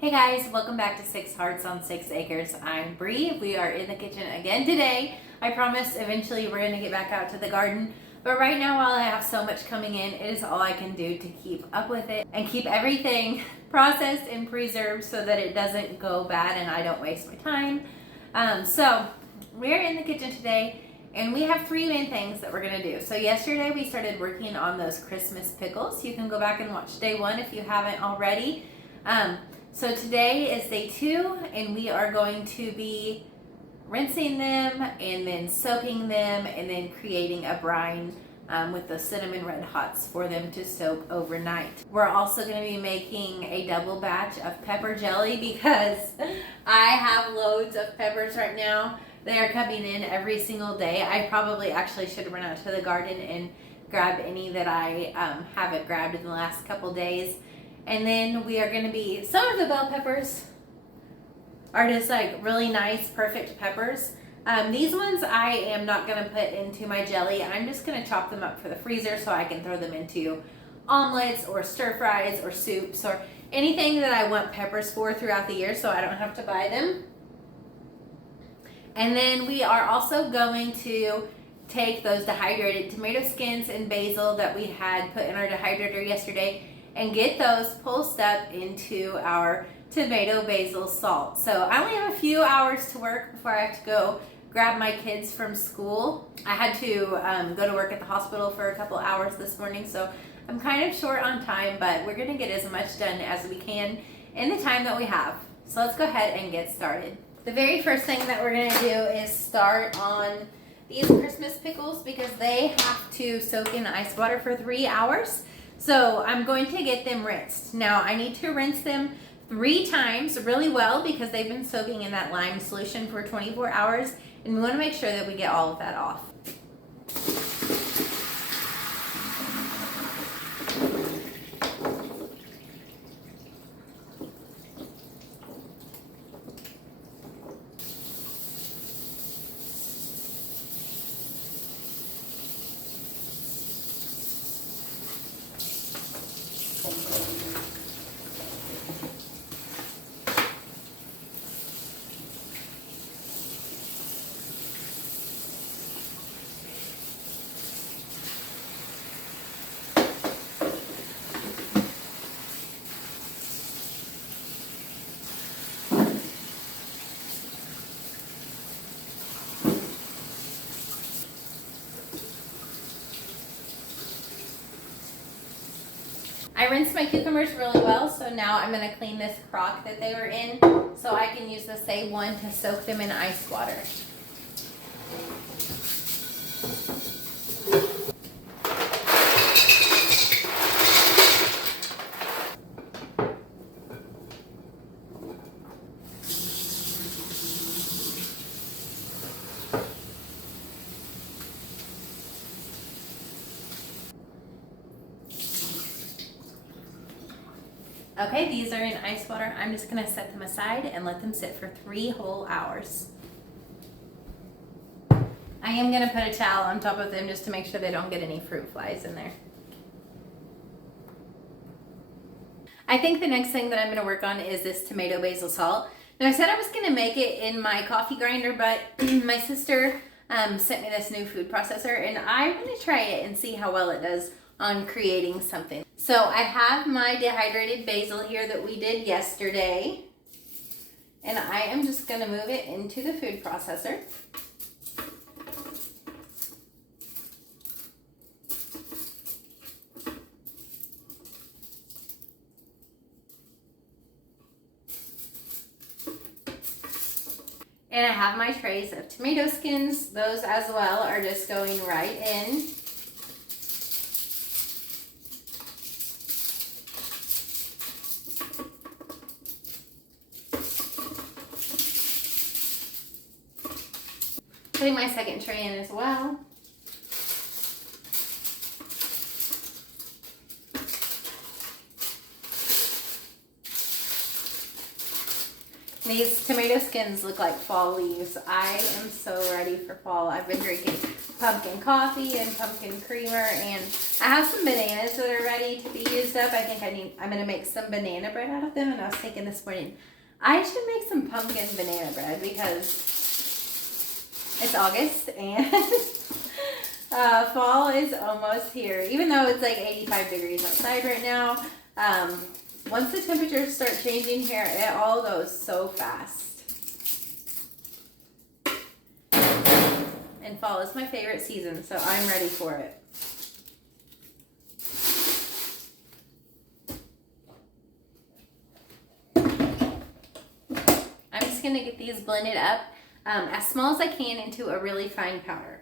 Hey guys, welcome back to 6 Hearts on 6 Acres. I'm Bree. We are in the kitchen again today. I promise eventually we're going to get back out to the garden. But right now, while I have so much coming in, it is all I can do to keep up with it and keep everything processed and preserved so that it doesn't go bad and I don't waste my time. So we're in the kitchen today and we have 3 main things that we're going to do. So yesterday we started working on those Christmas pickles. You can go back and watch day 1 if you haven't already. So today is day 2 and we are going to be rinsing them and then soaking them and then creating a brine with the cinnamon red hots for them to soak overnight. We're also going to be making a double batch of pepper jelly because I have loads of peppers right now. They are coming in every single day. I probably actually should run out to the garden and grab any that I haven't grabbed in the last couple days. And then we are going to be, some of the bell peppers are just like really nice, perfect peppers. These ones I am not going to put into my jelly. I'm just going to chop them up for the freezer so I can throw them into omelets or stir fries or soups or anything that I want peppers for throughout the year so I don't have to buy them. And then we are also going to take those dehydrated tomato skins and basil that we had put in our dehydrator yesterday and get those pulsed up into our tomato basil salt. So I only have a few hours to work before I have to go grab my kids from school. I had to go to work at the hospital for a couple hours this morning, so I'm kind of short on time, but we're gonna get as much done as we can in the time that we have. So let's go ahead and get started. The very first thing that we're gonna do is start on these Christmas pickles because they have to soak in ice water for 3 hours. So I'm going to get them rinsed. Now I need to rinse them 3 times really well because they've been soaking in that lime solution for 24 hours and we want to make sure that we get all of that off. I rinsed my cucumbers really well, so now I'm going to clean this crock that they were in so I can use the same one to soak them in ice water. Okay, these are in ice water. I'm just gonna set them aside and let them sit for 3 whole hours. I am gonna put a towel on top of them just to make sure they don't get any fruit flies in there. I think the next thing that I'm gonna work on is this tomato basil salt. Now I said I was gonna make it in my coffee grinder, but my sister sent me this new food processor and I'm gonna try it and see how well it does on creating something. So I have my dehydrated basil here that we did yesterday, and I am just going to move it into the food processor. And I have my trays of tomato skins. Those as well are just going right in. Putting my second tray in as well. These tomato skins look like fall leaves. I am so ready for fall. I've been drinking pumpkin coffee and pumpkin creamer, and I have some bananas that are ready to be used up. I think I'm gonna make some banana bread out of them, and I was thinking this morning I should make some pumpkin banana bread because it's August and fall is almost here. Even though it's like 85 degrees outside right now, once the temperatures start changing here, it all goes so fast. And fall is my favorite season, so I'm ready for it. I'm just gonna get these blended up as small as I can into a really fine powder.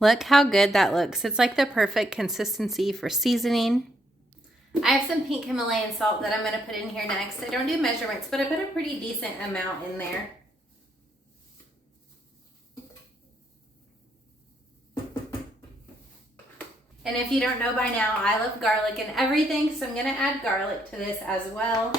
Look how good that looks. It's like the perfect consistency for seasoning. I have some pink Himalayan salt that I'm going to put in here next. I don't do measurements, but I put a pretty decent amount in there. And if you don't know by now, I love garlic and everything, so I'm going to add garlic to this as well.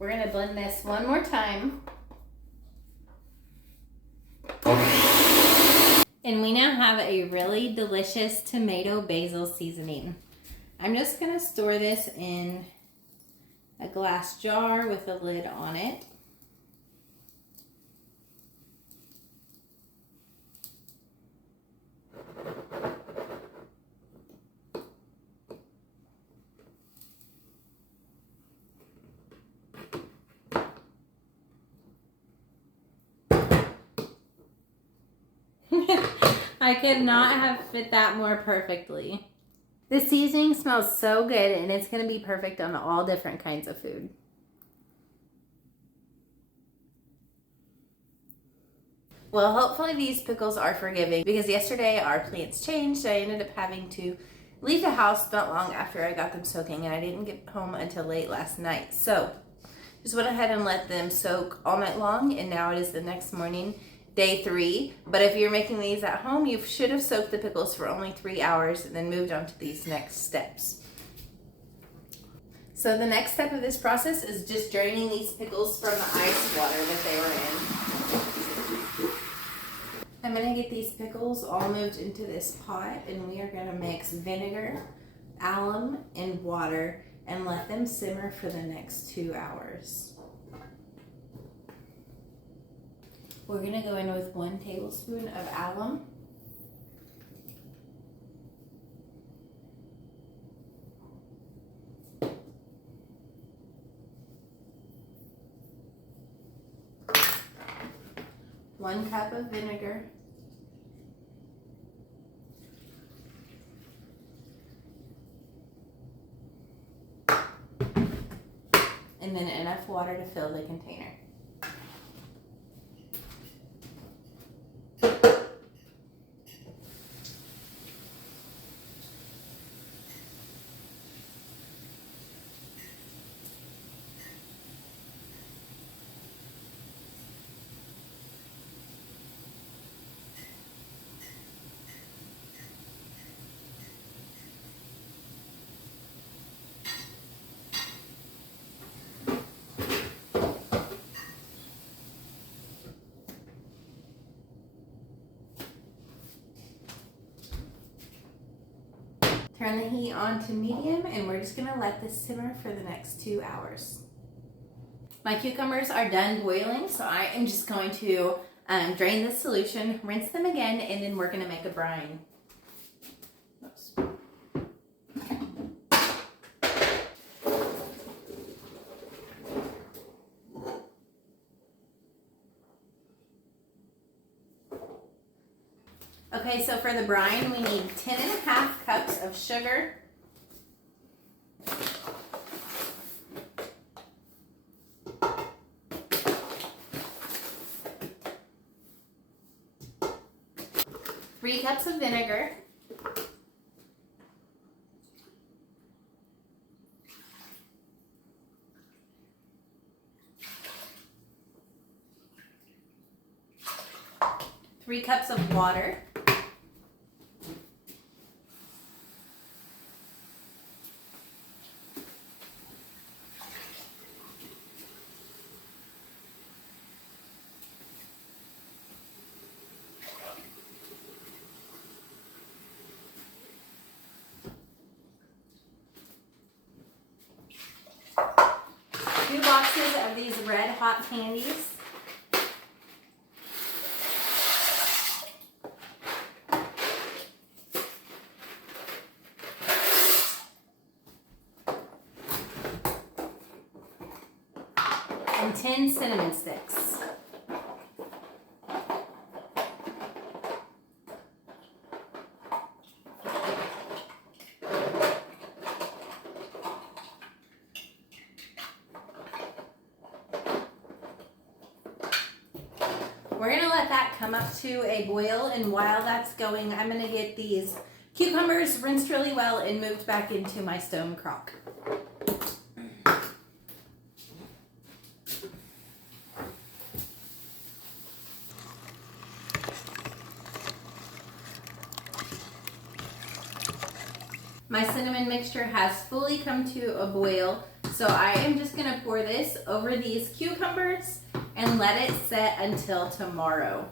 We're going to blend this one more time. And we now have a really delicious tomato basil seasoning. I'm just going to store this in a glass jar with a lid on it. I could not have fit that more perfectly. The seasoning smells so good, and it's going to be perfect on all different kinds of food. Well, hopefully these pickles are forgiving, because yesterday our plans changed. I ended up having to leave the house not long after I got them soaking, and I didn't get home until late last night. So just went ahead and let them soak all night long, and now it is the next morning, day 3. But if you're making these at home, you should have soaked the pickles for only 3 hours and then moved on to these next steps. So the next step of this process is just draining these pickles from the ice water that they were in. I'm going to get these pickles all moved into this pot, and we are going to mix vinegar, alum, and water and let them simmer for the next 2 hours. We're going to go in with 1 tablespoon of alum. One cup of vinegar. And then enough water to fill the container. Turn the heat on to medium, and we're just gonna let this simmer for the next 2 hours. My cucumbers are done boiling, so I am just going to drain this solution, rinse them again, and then we're gonna make a brine. Oops. Okay, so for the brine, we need 10.5 cups of sugar, 3 cups of vinegar, 1 3 cups of water. 2 boxes of these red hot candies. And 10 cinnamon sticks. We're going to let that come up to a boil, and while that's going, I'm going to get these cucumbers rinsed really well and moved back into my stone crock. My cinnamon mixture has fully come to a boil, so I am just going to pour this over these cucumbers and let it set until tomorrow.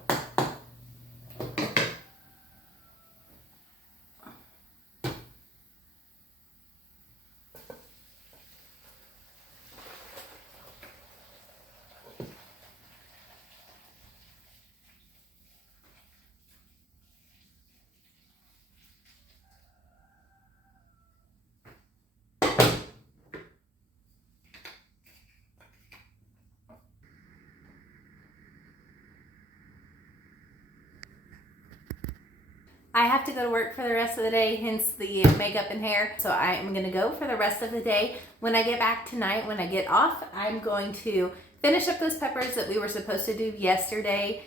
I have to go to work for the rest of the day, hence the makeup and hair. So I am going to go for the rest of the day. When I get back tonight, when I get off, I'm going to finish up those peppers that we were supposed to do yesterday.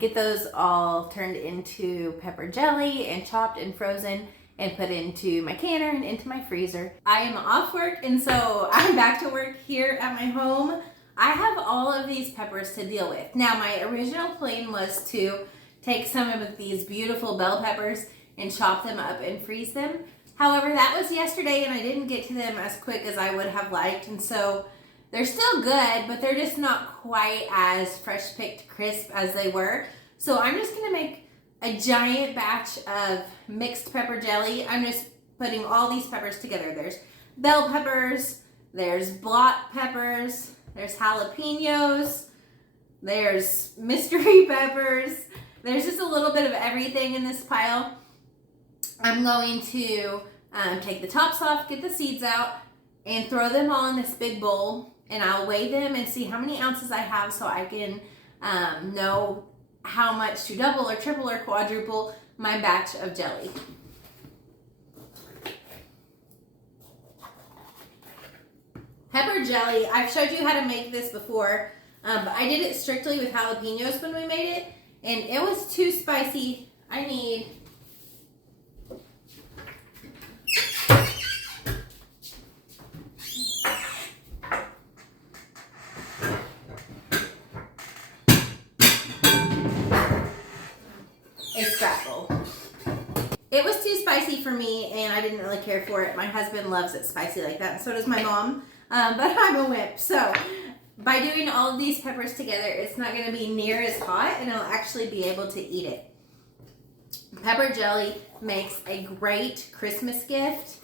Get those all turned into pepper jelly and chopped and frozen and put into my canner and into my freezer. I am off work, and so I'm back to work here at my home. I have all of these peppers to deal with. Now, my original plan was to take some of these beautiful bell peppers and chop them up and freeze them. However, that was yesterday and I didn't get to them as quick as I would have liked, and so they're still good, but they're just not quite as fresh picked crisp as they were. So I'm just gonna make a giant batch of mixed pepper jelly. I'm just putting all these peppers together. There's bell peppers, there's block peppers, there's jalapenos, there's mystery peppers. There's just a little bit of everything in this pile. I'm going to take the tops off, get the seeds out, and throw them all in this big bowl. And I'll weigh them and see how many ounces I have so I can know how much to double or triple or quadruple my batch of jelly. Pepper jelly, I've showed you how to make this before, but I did it strictly with jalapenos when we made it. And it was too spicy. I need a scrapple. It was too spicy for me and I didn't really care for it. My husband loves it spicy like that, and so does my mom. But I'm a wimp, so by doing all of these peppers together, it's not going to be near as hot and I'll actually be able to eat it. Pepper jelly makes a great Christmas gift.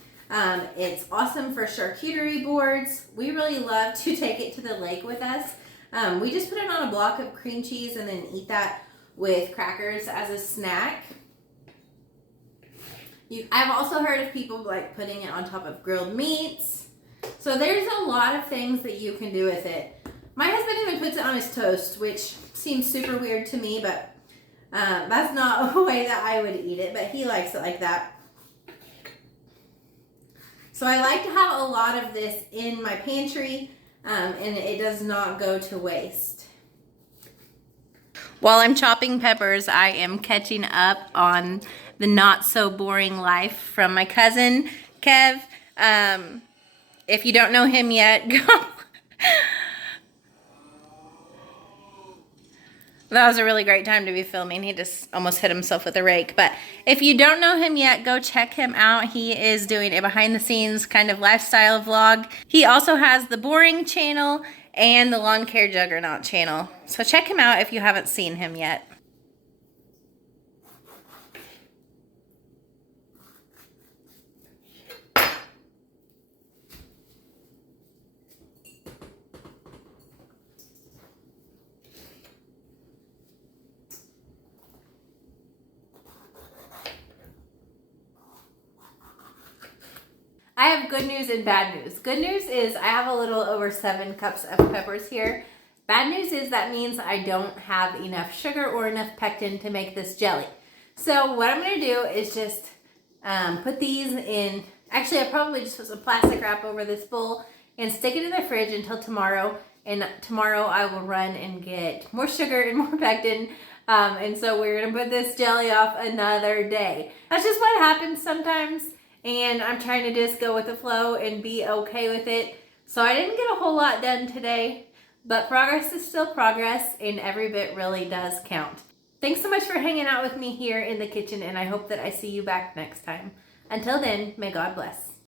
It's awesome for charcuterie boards. We really love to take it to the lake with us. We just put it on a block of cream cheese and then eat that with crackers as a snack. I've also heard of people like putting it on top of grilled meats. So there's a lot of things that you can do with it. My husband even puts it on his toast, which seems super weird to me, but that's not a way that I would eat it, but he likes it like that. So I like to have a lot of this in my pantry, and it does not go to waste. While I'm chopping peppers, I am catching up on the not so boring life from my cousin, Kev. If you don't know him yet, That was a really great time to be filming. He just almost hit himself with a rake. But if you don't know him yet, go check him out. He is doing a behind the scenes kind of lifestyle vlog. He also has the Boring channel and the Lawn Care Juggernaut channel. So check him out if you haven't seen him yet. I have good news and bad news. Good news is I have a little over 7 cups of peppers here. Bad news is that means I don't have enough sugar or enough pectin to make this jelly. So what I'm going to do is just put these in, actually I probably just put some plastic wrap over this bowl and stick it in the fridge until tomorrow. And tomorrow I will run and get more sugar and more pectin. And so we're going to put this jelly off another day. That's just what happens sometimes. And I'm trying to just go with the flow and be okay with it. So I didn't get a whole lot done today, but progress is still progress and every bit really does count. Thanks so much for hanging out with me here in the kitchen, and I hope that I see you back next time. Until then, may God bless.